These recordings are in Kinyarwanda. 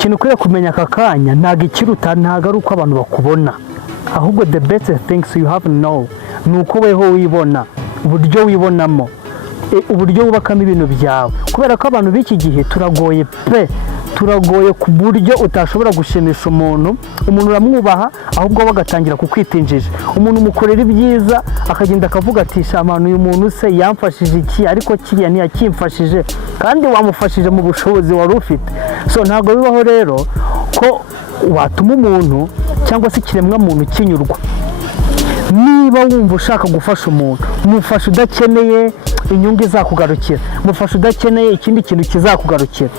ikintu ukwiye kumenya aka kanya ntabwo ikiruta ntabwo ari uko abantu bakubona, ahubwo the best things you have to know ni uko weho wibona, uburyo wibonamo, uburyo wubakamo ibintu byawe. Kubera ko abantu b'iki gihe turagoye pe, turagoye ku buryo utashobora gushimisha umuntu uramwubaha ahubwo bagatangira kukwitinjije. Umuntu umukorera ibyiza akagenda akavuga ati shamana uyu muntu se yamfashije iki, ariko kiriya ntiyakimfashije kandi wamufashije mu bushobozi wari ufite. So ntabwo bibaho rero ko watuma umuntu cyangwa se ikiremwa muntu kinyurwa. Niba wumva ushaka gufasha umuntu, mufasha udakeneye inyungu izakugarukira, mufasha udakeneye ikindi kintu kizakugarukira.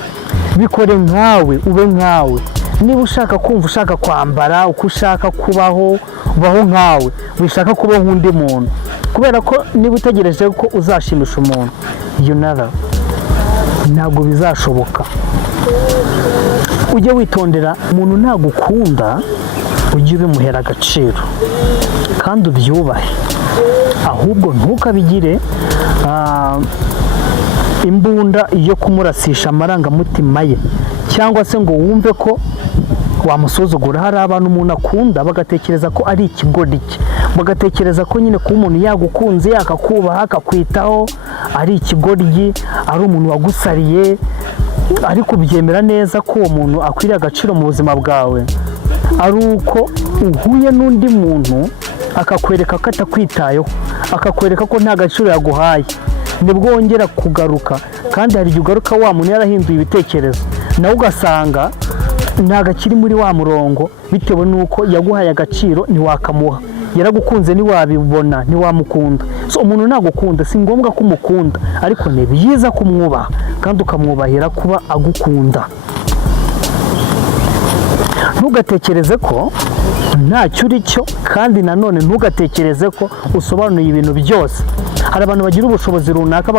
Bikore nkawe, ube nkawe. Niba ushaka kumva ushaka kwambara uko ushaka kubaho, baho nkawe, wishaka kuba nk'undi muntu. Kubera ko niba utegereje ko uzashimisha umuntu, ntabwo bizashoboka. Ujye witondera, umuntu ntagukunda ujye ubimuhera agaciro kandi ubyubahe, ahubwo ntukabigire imbunda yo kumurasisha amarangamutima ye, cyangwa se ngo wumve ko wamusuzugura. Hari abantu umuntu akunda bagatekereza ko ari ikigoryi, bagatekereza ko nyine kuba umuntu yagukunze akakubaha akakwitaho ari ikigoryi, ari umuntu wagusariye. Ariko ubyemera neza ko uwo muntu akwiriye agaciro mu buzima bwawe ari uko uhuye n'undi muntu akakwereka ko atakwitayeho, akakwereka ko nta gaciro yaguhaye, nibwo wongera kugaruka. Kandi hari igihe ugaruka wa muntu yarahinduye ibitekerezo, nawe ugasanga ntabwo akiri muri wa murongo bitewe n'uko yaguhaye agaciro ntiwakamuha, yaragukunze ntiwabibona, ntiwamukunda. So umuntu nagukunda si ngombwa ko umukunda, ariko ni byiza kumwubaha kandi ukamwubahira kuba agukunda. Ntugatekereze ko ntacyo uri cyo, kandi nanone ntugatekereze ko usobanuye ibintu byose. Hari abantu bagira ubushobozi runaka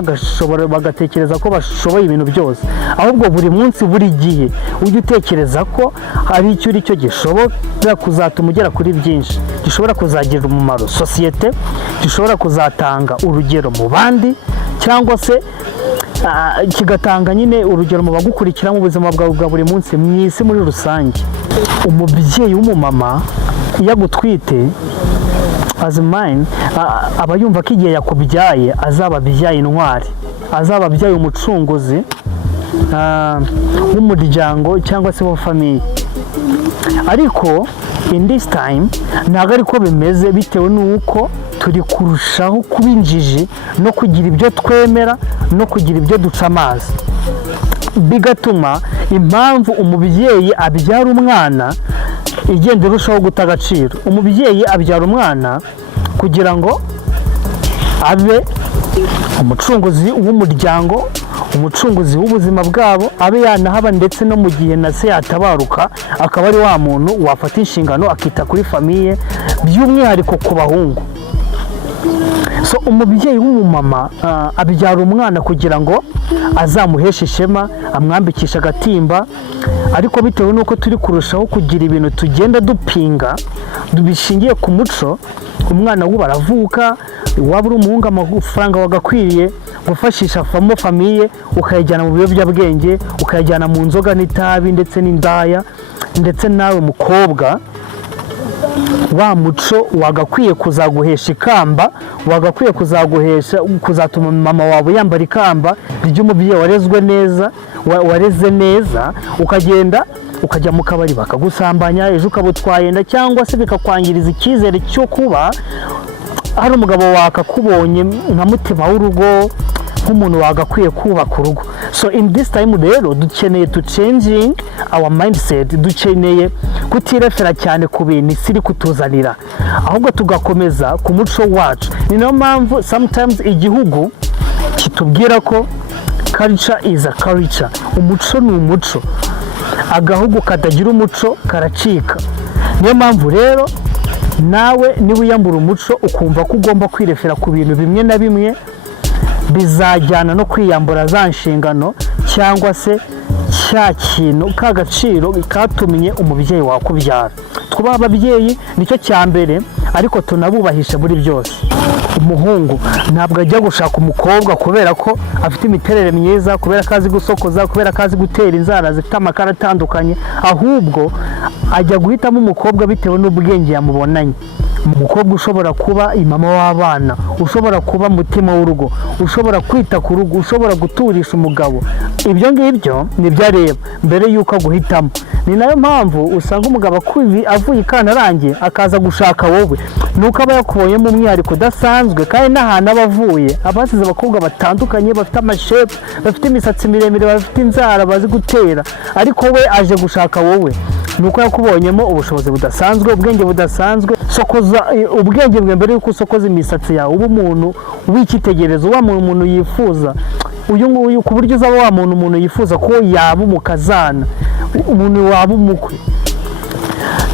bagatekereza ko bashoboye ibintu byose, ahubwo buri munsi buri gihe ujye utekereza ko hari icyo uri cyo gishobora kuzatuma ugera kuri byinshi, gishobora kuzagirira umumaro sosiyete, gishobora kuzatanga urugero mu bandi, cyangwa se kigatanga nyine urugero mu bagukurikira mu buzima bwawe bwa buri munsi mu isi muri rusange. Umubyeyi w'umumama iyo agutwite aba yumva ko igihe yakubyaye azaba abyaye intwari, azaba abyaye umucunguzi w'umuryango cyangwa se wa famiye. Ariko in this time ntabwo ariko bimeze, bitewe n'uko turi kurushaho kuba injiji no kugira ibyo twemera no kugira ibyo duca amazi, bigatuma impamvu umubyeyi abyara umwana igenda irushaho guta agaciro. Umubyeyi abyara umwana kugira ngo abe umucunguzi w'umuryango, umucunguzi w'ubuzima bwabo, abe yanahaba ndetse no mu gihe na se yatabaruka akaba ari wa muntu wafata inshingano akita kuri famiye, by'umwihariko ku bahungu. So umubyeyi w'umumama abyara umwana kugira ngo azamuheshe ishema, amwambikisha agatimba. Ariko bitewe n'uko turi kurushaho kugira ibintu tugenda dupinga bishingiye ku muco, umwana w'ubu aravuka, waba uri umuhungu amafaranga wagakwiriye gufashisha famiye ukayajyana mu biyobyabwenge, ukayajyana mu nzoga n'itabi ndetse n'indaya. Ndetse nawe mukobwa, wa muco wagakwiye kuzaguhesha ikamba, wagakwiye kuzatuma mama wawe yambara ikamba ry'umubyeyi warezwe neza, wareze neza, ukajya mu kabari bakagusambanya, ejo ukabutwayenda, cyangwa se bikakwangiriza icyizere cyo kuba hari umugabo wakakubonye nka mutima w'urugo, nk'umuntu wagakwiye kubaka urugo. So in this time rero dukeneye to changing our mindset, dukeneye kutirefera cyane ku bintu isi iri kutuzanira, ahubwo tugakomeza ku muco wacu. Ni nayo mpamvu sometimes igihugu kitubwira ko culture is a culture, umuco ni umuco, agahugu katagira umuco karacika. Niyo mpamvu rero nawe niba uyambura umuco ukumva ko ugomba kwirefera ku bintu bimwe na bimwe, bizajyana no kwiyambura za nshingano cyangwa se cya kintu k'agaciro katumye umubyeyi wakubyara. Twubaha ababyeyi nicyo cya mbere, ariko tunabubahisha muri byose. umuhungu ntabwo ajya gushaka umukobwa kubera ko afite imiterere myiza, kubera ko azi gusokoza, kubera ko azi gutera inzara zifite amakara atandukanye, ahubwo ajya guhitamo umukobwa bitewe n'ubwenge yamubonanye. Umukobwa ushobora kuba mama w'abana, ushobora kuba mutima w'urugo, ushobora kwita ku rugo, ushobora guturisha umugabo. Ibyo ngibyo nibyo areba mbere y'uko aguhitamo. Ni nayo mpamvu usanga umugabo avuye ikantarange akaza gushaka wowe, nuko aba yakubonyemo umwihariko udasanzwe, kandi n'ahantu aba avuye abasize abakobwa batandukanye bafite amashepu, bafite imisatsi miremire, bafite inzara, bazi gutera, ariko we aje gushaka wowe nuko yakubonyemo ubushobozi budasanzwe, ubwenge budasanzwe. Sokoza ubwenge bwe mbere y'uko usokoza imisatsi yawe, uba umuntu w'icyitegererezo, wa muntu yifuza, uyu nguyu, ku buryo uzaba wa umuntu yifuza ko yaba umukazana, umuntu waba umukwe.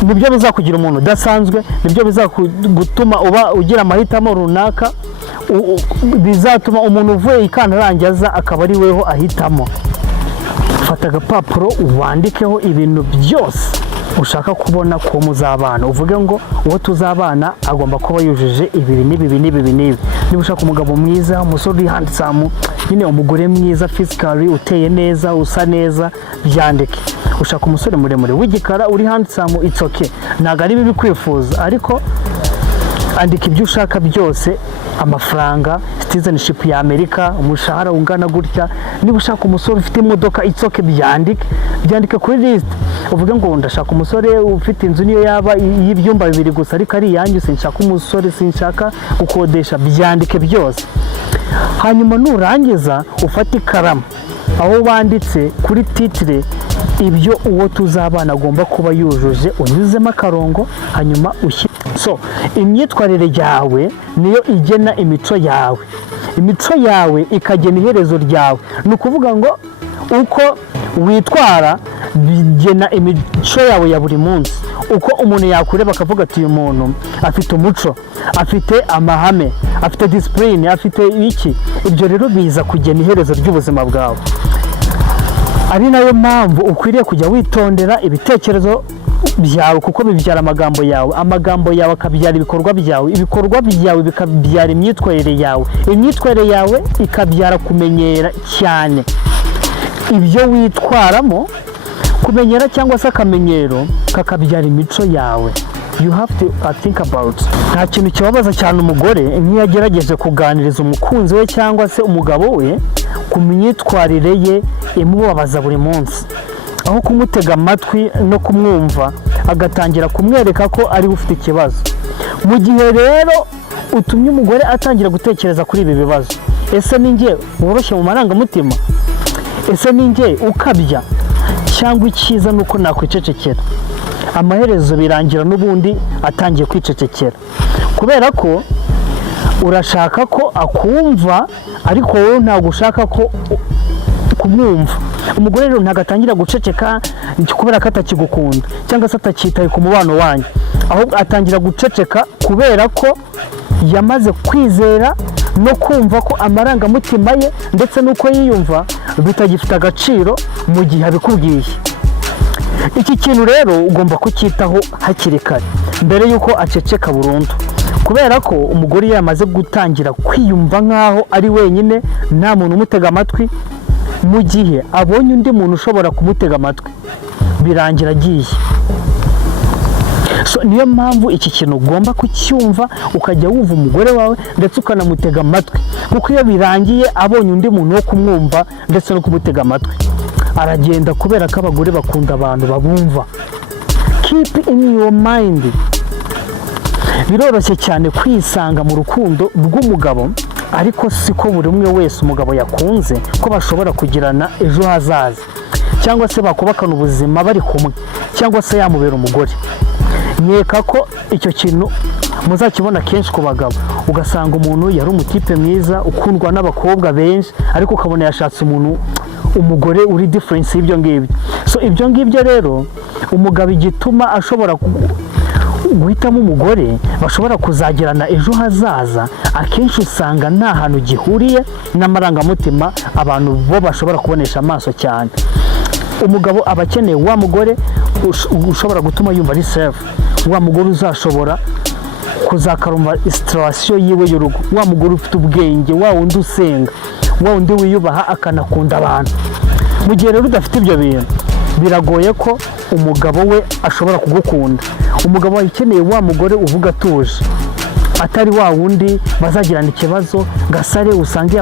Nibyo bizakugira umuntu udasanzwe, nibyo bizagutuma uba ugira amahitamo runaka, bizatuma umuntu uvuye ikantarangiza akaba ari weho ahitamo. Fata agapapuro wandikeho ibintu byose ushaka kubona ko muzabana, uvuge ngo uwo tuzabana agomba kuba yujuje ibi n'ibi. Niba ushaka umugabo mwiza, umusore uri handsome, nyine umugore mwiza physically, uteye neza, usa neza, byandike. Ushaka umusore muremure w'igikara uri handsome, it's okay, ntabwo ari bibi kwifuza, ariko andika ibyo ushaka byose, amafaranga, citizenship ya Amerika, umushahara ungana gutya. Niba ushaka umusore ufite imodoka, it's okay, byandike kuri list. Uvuge ngo ndashaka umusore ufite inzu niyo yaba y'ibyumba 2 gusa, ariko ari yanjye, sinshaka umusore, sinshaka gukodesha. Byandike byose. Hanyuma nurangiza ufate ikaramu, aho wanditse kuri titire ibyo uwo tuzabana agomba kuba yujuje, unyuzemo akarongo, hanyuma imyitwarire yawe niyo igena imico yawe, imico yawe ikagena iherezo ryawe. Ni ukuvuga ngo uko witwara bigena imico yawe ya buri munsi. Uko umuntu yakureba akavuga ati uyu muntu afite umuco, afite amahame, afite discipline, afite iki, ibyo rero biza kugena iherezo ry'ubuzima bwawe. Ari nayo mpamvu ukwiriye kujya witondera ibitekerezo byawe, kuko bibyara amagambo yawe akabyara ibikorwa byawe, ibikorwa byawe bikabyara imyitwarire yawe, imyitwarire yawe ikabyara kumenyera cyane ibyo witwaramo. Kumenyera cyangwa se akamenyero kakabyara imico yawe. You have to think about. Nta kintu kibabaza cyane umugore nk'iyo agerageje kuganiriza umukunzi we cyangwa se umugabo we ku myitwarire ye imubabaza buri munsi, aho kumutega amatwi no kumwumva, agatangira kumwereka ko ari ufite ikibazo. Mu gihe rero utumye umugore atangira gutekereza kuri ibi bibazo, ese ni njye woroshye mu marangamutima? Ese ni njye ukabya? Cyangwa icyiza nuko nakwicecekera? Amaherezo birangira n'ubundi atangiye kwicecekera, kubera ko urashaka ko akumva, ariko wowe ntabwo ushaka ko kumwumva. Umugore rero ntabwo atangira guceceka kubera ko atakigukunda cyangwa se atakitaye ku mubano wanyu, ahubwo atangira guceceka kubera ko yamaze kwizera no kumva ko amarangamutima ye ndetse n'uko yiyumva bitagifite agaciro mu gihe abikubwiye. Iki kintu rero ugomba kucyitaho hakiri kare mbere y'uko aceceka burundu, kubera ko umugore iyo yamaze gutangira kwiyumva nk'aho ari wenyine, nta muntu umutega amatwi, mu gihe abonye undi muntu ushobora kumutega amatwi birangira agiye. Niyo mpamvu iki kintu ugomba kucyumva, ukajya wumva umugore wawe ndetse ukanamutega amatwi, kuko iyo birangiye abonye undi muntu wo kumwumva ndetse no kumutega amatwi, aragenda, kubera ko abagore bakunda abantu babumva. Keep in your mind. Biroroshye cyane kwisanga mu rukundo rw'umugabo, ariko siko buri umwe wese umugabo yakunze ko bashobora kugirana ejo hazaza, cyangwa se bakubakana ubuzima bari kumwe, cyangwa se yamubera umugore. Nkeka ko icyo kintu muzakibona kenshi ku bagabo, ugasanga umuntu yari umutipe mwiza ukundwa n'abakobwa benshi, ariko ukabona yashatse umugore uri difference y'ibyo ngibyo. Ibyo ngibyo rero umugabo igituma ashobora guhitamo umugore bashobora kuzagirana ejo hazaza, akenshi usanga nta hantu gihuriye n'amarangamutima abantu bo bashobora kubonesha amaso cyane. Umugabo aba akeneye wa mugore ushobora gutuma yumva ari safe, wa mugore uzashobora kuzakarumva situation yiwe y'urugo, wa mugore ufite ubwenge, wa wundi usenga, wa wundi wiyubaha akanakunda abantu. Mu gihe rero udafite ibyo bintu, biragoye ko umugabo we ashobora kugukunda. Umugabo wawe ukeneye wa mugore uvuga atuje, atari wa wundi bazagirana ikibazo gasare usange